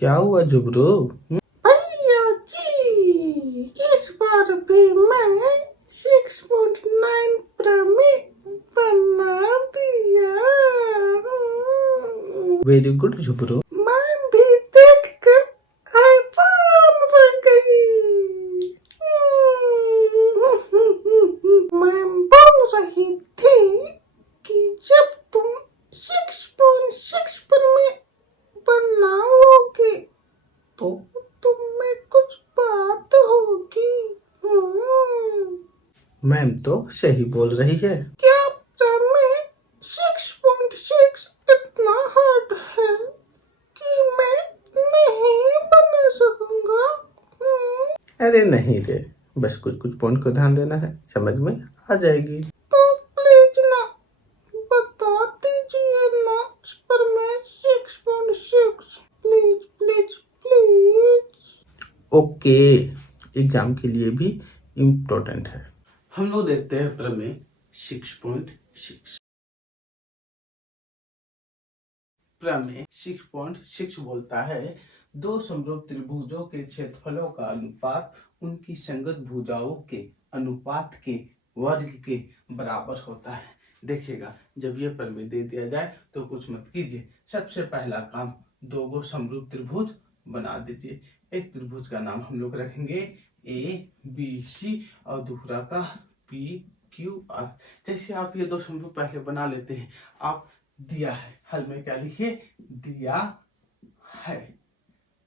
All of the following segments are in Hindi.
क्या हुआ जुगरू? भैया जी, इस बार भी मैं 6.9 प्रमे बना दिया। वेरी गुड जुगरू। मैं भी देखकर हैरान रह गई। मैं बोल रही थी कि जब तुम 6.6 प्रमे बनाओगे तो तुम में कुछ बात होगी। मैम तो सही बोल रही है। क्या प्रमे 6.6 इतना हार्ड है कि मैं नहीं बना सकूंगा? अरे नहीं रे, बस कुछ कुछ पॉइंट को ध्यान देना है, समझ में आ जाएगी। तो प्लीज ना बता दीजिए ना प्रमे 6.6, please please please. Okay, exam के लिए भी इम्पोर्टेंट है। हम लोग देखते हैं प्रमेय 6.6। प्रमेय 6.6 बोलता है दो समरूप त्रिभुजों के क्षेत्रफलों का अनुपात उनकी संगत भुजाओं के अनुपात के वर्ग के बराबर होता है। देखिएगा, जब ये प्रमेय दे दिया जाए तो कुछ मत कीजिए। सबसे पहला काम, दो समरूप त्रिभुज बना दीजिए। एक त्रिभुज का नाम हम लोग रखेंगे ABC और दूसरा का PQR। जैसे आप ये दो समरूप पहले बना लेते हैं, आप दिया है हल में क्या लिखिए, दिया है,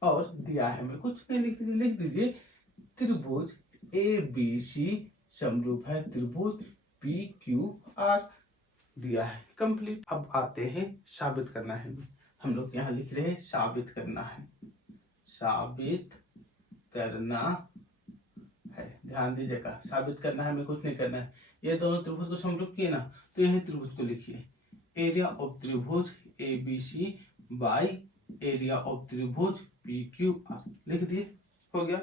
और दिया है में कुछ नहीं लिख दीजिए। त्रिभुज ABC समरूप है त्रिभुज PQR, दिया है, कंप्लीट। अब आते हैं साबित करना है। हम लोग यहाँ लिख रहे हैं साबित करना है, साबित करना है। ध्यान दीजिएगा, साबित करना है, हमें कुछ नहीं करना है। ये दोनों त्रिभुज को समरूप किए ना, तो यही त्रिभुज को लिखिए एरिया ऑफ त्रिभुज ABC बाई एरिया ऑफ त्रिभुज PQR, लिख दिए, हो गया।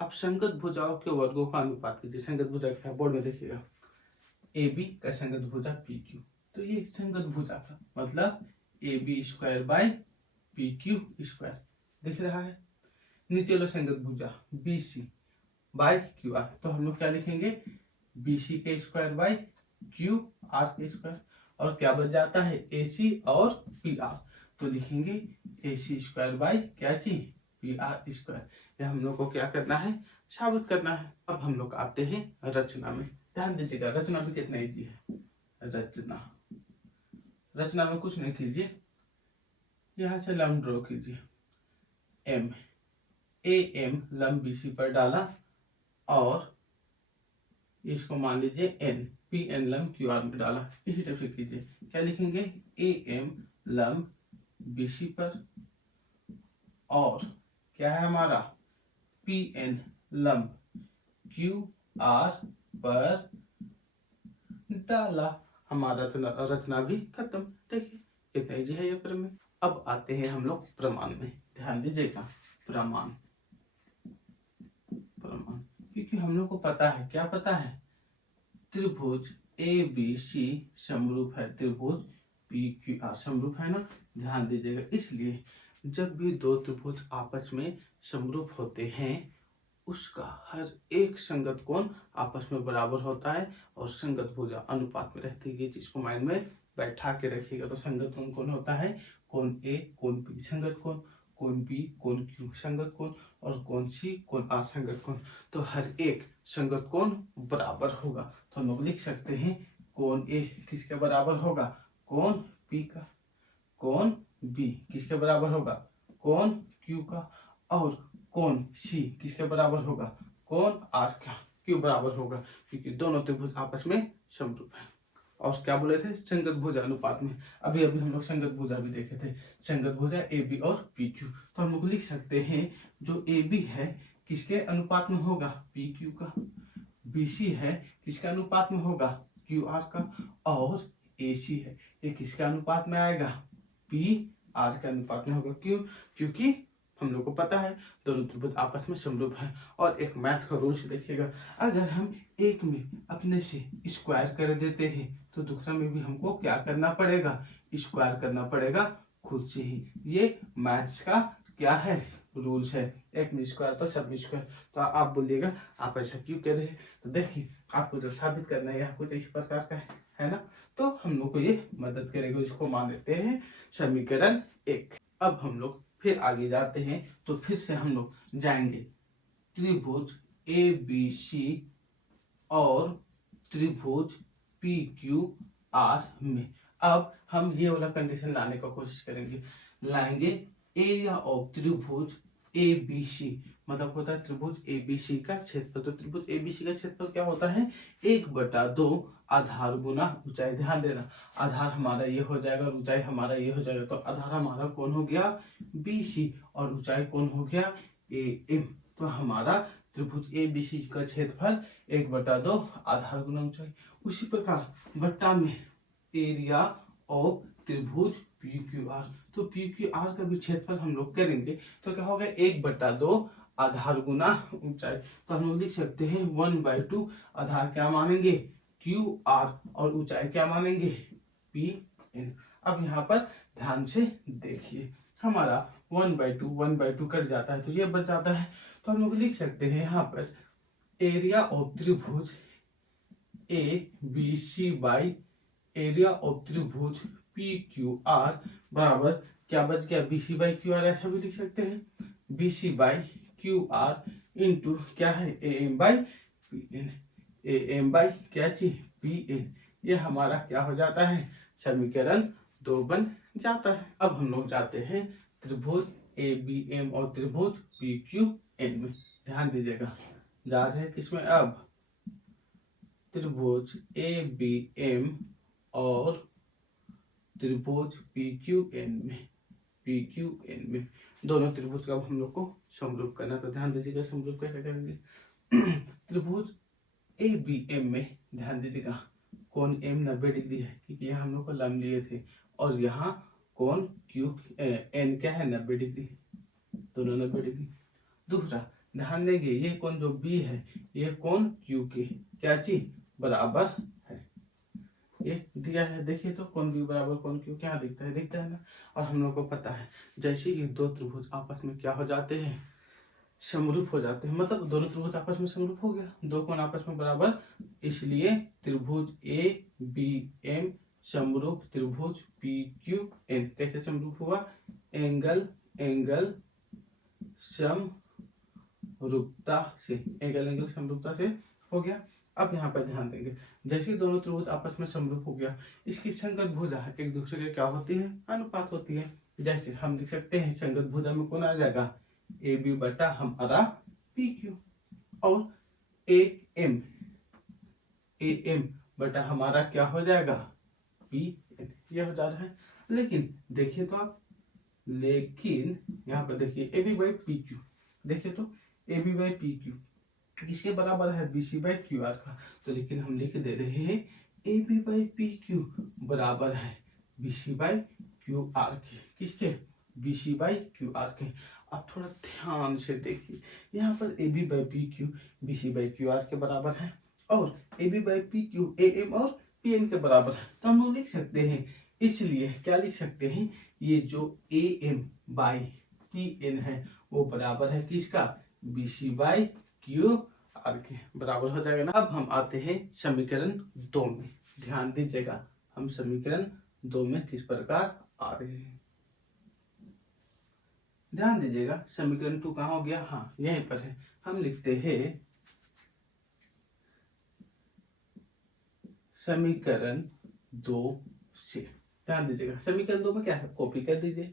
अब संगत भुजाओं के वर्गों का अनुपात कीजिए। संगत भुजा क्या, बोर्ड में देखिएगा, AB का संगत भुजा PQ, तो ये संगत भुजा का मतलब AB square by PQ square दिख रहा है। नीचे लो संगत भुजा BC बाई QR, तो हम लोग क्या लिखेंगे, BC के स्क्वायर बाई QR के स्क्वायर, और क्या बच जाता है AC और PR, तो लिखेंगे AC स्क्वायर बाई क्या चीज, PR स्क्वायर। यह हम लोग को क्या करना है, साबित करना है। अब हम लोग आते हैं रचना में। ध्यान दीजिएगा, रचना भी कितना इजी है। रचना में कुछ नहीं कीजिए, यहाँ से लंब ड्रॉ कीजिए। AM लंब BC पर डाला और इसको मान लीजिए N, PN लंब QR में डाला। इसी टाइप से कीजिए, क्या लिखेंगे, AM लंब BC पर और क्या है हमारा PN लंब QR पर डाला। हमारा रचना भी खत्म। देखिए कितना इजी है ये प्रमेय। अब आते हैं हम लोग प्रमाण में। ध्यान दीजिएगा, प्रमाण क्योंकि हम लोग को पता है, क्या पता है, त्रिभुज ABC समरूप है त्रिभुज PQR समरूप है ना। ध्यान दीजिएगा, इसलिए जब भी दो त्रिभुज आपस में समरूप होते हैं उसका हर एक संगत कोण आपस में बराबर होता है और संगत भुजा अनुपात में रहती है। ये चीज को माइंड में बैठा के रखिएगा। तो संगत कोण कौन होता है, कोण A कोण B संगत कोण, कोण B कोण Q संगत कोण, और कोण C कोण R संगत कोण। तो हर एक संगत कोण बराबर होगा। तो हम लोग लिख सकते हैं कोण A किसके बराबर होगा, कोण P का, कोण B किसके बराबर होगा, कोण Q का, और कोण C किसके बराबर होगा, कोण R का। क्यों बराबर होगा, क्योंकि दोनों त्रिभुज आपस में समरूप है। और क्या बोले थे, संगत भुजा अनुपात में। अभी हम लोग संगत भुजा भी देखे थे, संगत भुजा AB और PQ। तो हम लोग लिख सकते हैं जो AB है किसके अनुपात में होगा, PQ का, BC है किसके अनुपात में होगा, QR का, और AC है ये किसके अनुपात में आएगा, PR के अनुपात में होगा। क्यों, क्योंकि हम लोग को पता है दोनों त्रिभुज आपस में समरूप है। और एक मैथ का रूल देखिएगा, अगर हम एक में अपने से स्क्वायर कर देते हैं तो दूसरा में भी हमको क्या करना पड़ेगा, स्क्वायर करना पड़ेगा खुद से ही। ये मैथ्स का क्या है, रूल्स है, एक में स्क्वायर तो सब में स्क्वायर। तो आप बोलिएगा आप ऐसा क्यों कर रहे हैं, तो देखिए आपको जो साबित करना है यह कुछ इस प्रकार का है ना, तो हम लोग को ये मदद करेगा। इसको मान लेते हैं समीकरण 1। अब हम लोग फिर आगे जाते हैं, तो फिर से हम लोग जाएंगे त्रिभुज ए बी सी और त्रिभुज पी क्यू आर में। अब हम ये वाला कंडीशन लाने का कोशिश करेंगे, लाएंगे एरिया ऑफ त्रिभुज ए बी सी, मतलब होता है त्रिभुज ए बी सी का क्षेत्रफल। तो त्रिभुज ए बी सी का क्षेत्रफल क्या होता है, 1/2 आधार गुना ऊंचाई। ध्यान देना, आधार हमारा ये हो जाएगा और ऊंचाई हमारा ये हो जाएगा। तो आधार हमारा कौन हो गया, बी सी, और ऊंचाई कौन हो गया, ए एम। तो हमारा त्रिभुज ए बी सी का क्षेत्रफल 1/2 आधार गुना ऊंचाई। उसी प्रकार बट्टा में एरिया ऑफ त्रिभुज पी क्यू आर, तो पी क्यू आर का भी क्षेत्रफल हम लोग करेंगे। तो क्या होगा, 1/2 आधार गुना ऊंचाई। तो हम लोग लिख सकते हैं 1/2 आधार क्या मानेंगे, क्यू आर, और ऊंचाई क्या मानेंगे, पी एन। अब यहाँ पर ध्यान से देखिए, हमारा 1/2 कट जाता है तो ये बच जाता है। तो हम लोग लिख सकते हैं यहाँ पर एरिया ऑफ त्रिभुज A B C by area of त्रिभुज पी क्यू आर बराबर क्या बच गया, B C by Q R, ऐसा भी लिख सकते हैं, B C by Q R into क्या है, A M by P N, A M by क्या चीज, पी एन। ये हमारा क्या हो जाता है, समीकरण 2 बन जाता है। अब हम लोग जाते हैं त्रिभुज ए बी एम और त्रिभुज पी क्यू एन में। ध्यान दीजिएगा, जा रहे हैं किसमें, अब त्रिभुज ए बी एम और त्रिभुज पी क्यू एन में, पी क्यू एन में दोनों त्रिभुज का हम लोग को समरूप करना। तो ध्यान दीजिएगा समरूप कैसे करेंगे। त्रिभुज ए बी एम में ध्यान दीजिएगा कोण एम 90 डिग्री है, क्योंकि यहाँ हम लोग को लंब लिए थे, और यहाँ कोण क्यू एन क्या है, 90 डिग्री, दोनों 90 डिग्री। दूसरा ध्यान देंगे ये कोण जो बी है, ये कोण क्यू के क्या चीज बराबर है, ये दिया है। देखिए तो कोण बी बराबर कोण क्यू क्या दिखता है ना। और हम लोग को पता है जैसे ही दो त्रिभुज आपस में क्या हो जाते हैं, समरूप हो जाते हैं, मतलब दोनों त्रिभुज आपस में समरूप हो गया, दो कोण आपस में बराबर, इसलिए त्रिभुज ए बी एम समरूप त्रिभुज पी क्यू एन। कैसे समरूप हुआ, एंगल समरूपता से, एंगल समरूपता से हो गया। अब यहाँ पर ध्यान देंगे, जैसे दोनों त्रिभुज आपस में समरूप हो गया, इसकी संगत भुजा एक दूसरे के क्या होती है, अनुपात होती है। जैसे हम लिख सकते हैं संगत भुजा में कौन आ जाएगा, ए बी बटा हमारा पी क्यू, और ए एम बटा हमारा क्या हो जाएगा, पी एन। ये हो जा रहा है। लेकिन देखिए तो आप, लेकिन यहाँ पर देखिए A B by P Q, देखिए तो A B by P Q किसके बराबर है, B C by Q R का। तो लेकिन हम लिख दे रहे हैं A B by P Q बराबर है B C by Q R के, किसके, B C by Q R के। अब थोड़ा ध्यान से देखिए, यहाँ पर A B by P Q B C by Q R के बराबर है, और A B by P Q A M और पी एन के बराबर है। तो हम लोग लिख सकते हैं, इसलिए क्या लिख सकते हैं, ये जो A M by P N है वो बराबर है किसका, B C by Q R के बराबर हो जाएगा ना। अब हम आते हैं समीकरण 2 में। ध्यान दीजिएगा हम समीकरण 2 में किस प्रकार आ रहे हैं, ध्यान दीजिएगा। समीकरण 2 कहाँ हो गया, हाँ यहीं पर है। हम लिखते हैं समीकरण 2 से, ध्यान दीजिएगा समीकरण 2 में क्या है, कॉपी कर दीजिए,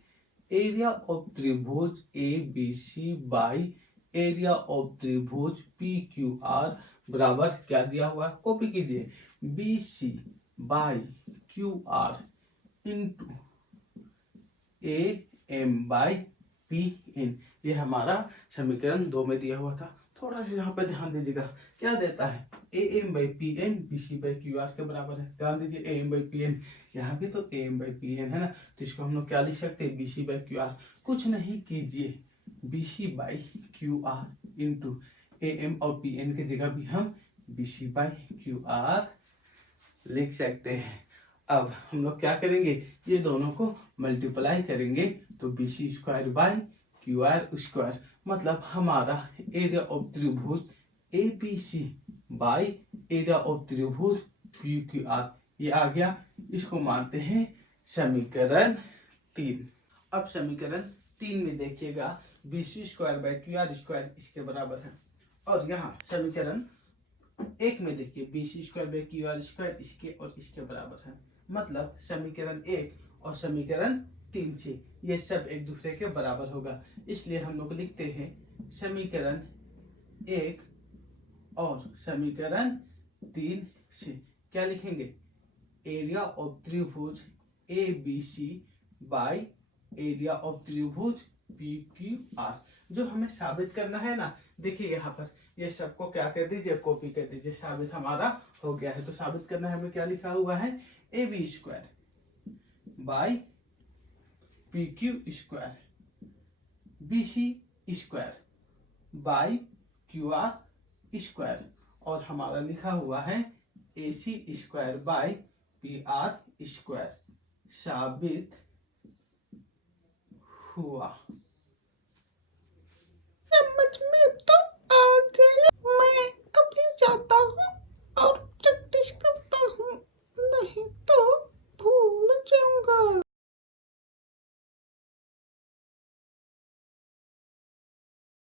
एरिया ऑफ त्रिभुज A B C by area of त्रिभुज पी क्यू आर बराबर क्या दिया हुआ है, कॉपी कीजिए, B C by Q R into A M by P N. ये हमारा समीकरण 2 में दिया हुआ था। थोड़ा सा यहाँ पे ध्यान दीजिएगा, क्या देता है, A M by P N B C by Q R के बराबर है। ध्यान दीजिए A M by P N, यहाँ भी तो A M by P N है ना, तो इसको हम लोग क्या लिख सकते हैं, B C by Q R. कुछ नहीं कीजिए, B C by Q R into A M और पी एन की जगह भी हम B C by Q R लिख सकते हैं। अब हम लोग क्या करेंगे, ये दोनों को मल्टीप्लाई करेंगे, तो B C square by Q R square, मतलब हमारा एरिया ऑफ त्रिभुज A B C by area of त्रिभुज पी क्यू आर, ये आ गया। इसको मानते हैं समीकरण 3। अब समीकरण 3 में देखिएगा B C square by Q R square इसके बराबर है, और यहाँ समीकरण 1 में देखिए B C square by Q R square इसके और इसके बराबर है, मतलब समीकरण 1 और समीकरण 3 से ये सब एक दूसरे के बराबर होगा। इसलिए हम लोग लिखते हैं समीकरण 1 और समीकरण 3 से क्या लिखेंगे, एरिया ऑफ त्रिभुज A B C by area of त्रिभुज पी क्यू आर, जो हमें साबित करना है ना। देखिए यहाँ पर ये सबको क्या कर दीजिए, कॉपी कर दीजिए, साबित हमारा हो गया है। तो साबित करना है हमें, क्या लिखा हुआ है, A B square by P Q square B C square by Q R square, और हमारा लिखा हुआ है A C square by P R square, साबित हुआ। समझ में तो आ गया। मैं अभी जाता हूँ और प्रैक्टिस करता हूँ, नहीं तो भूल जाऊंगा।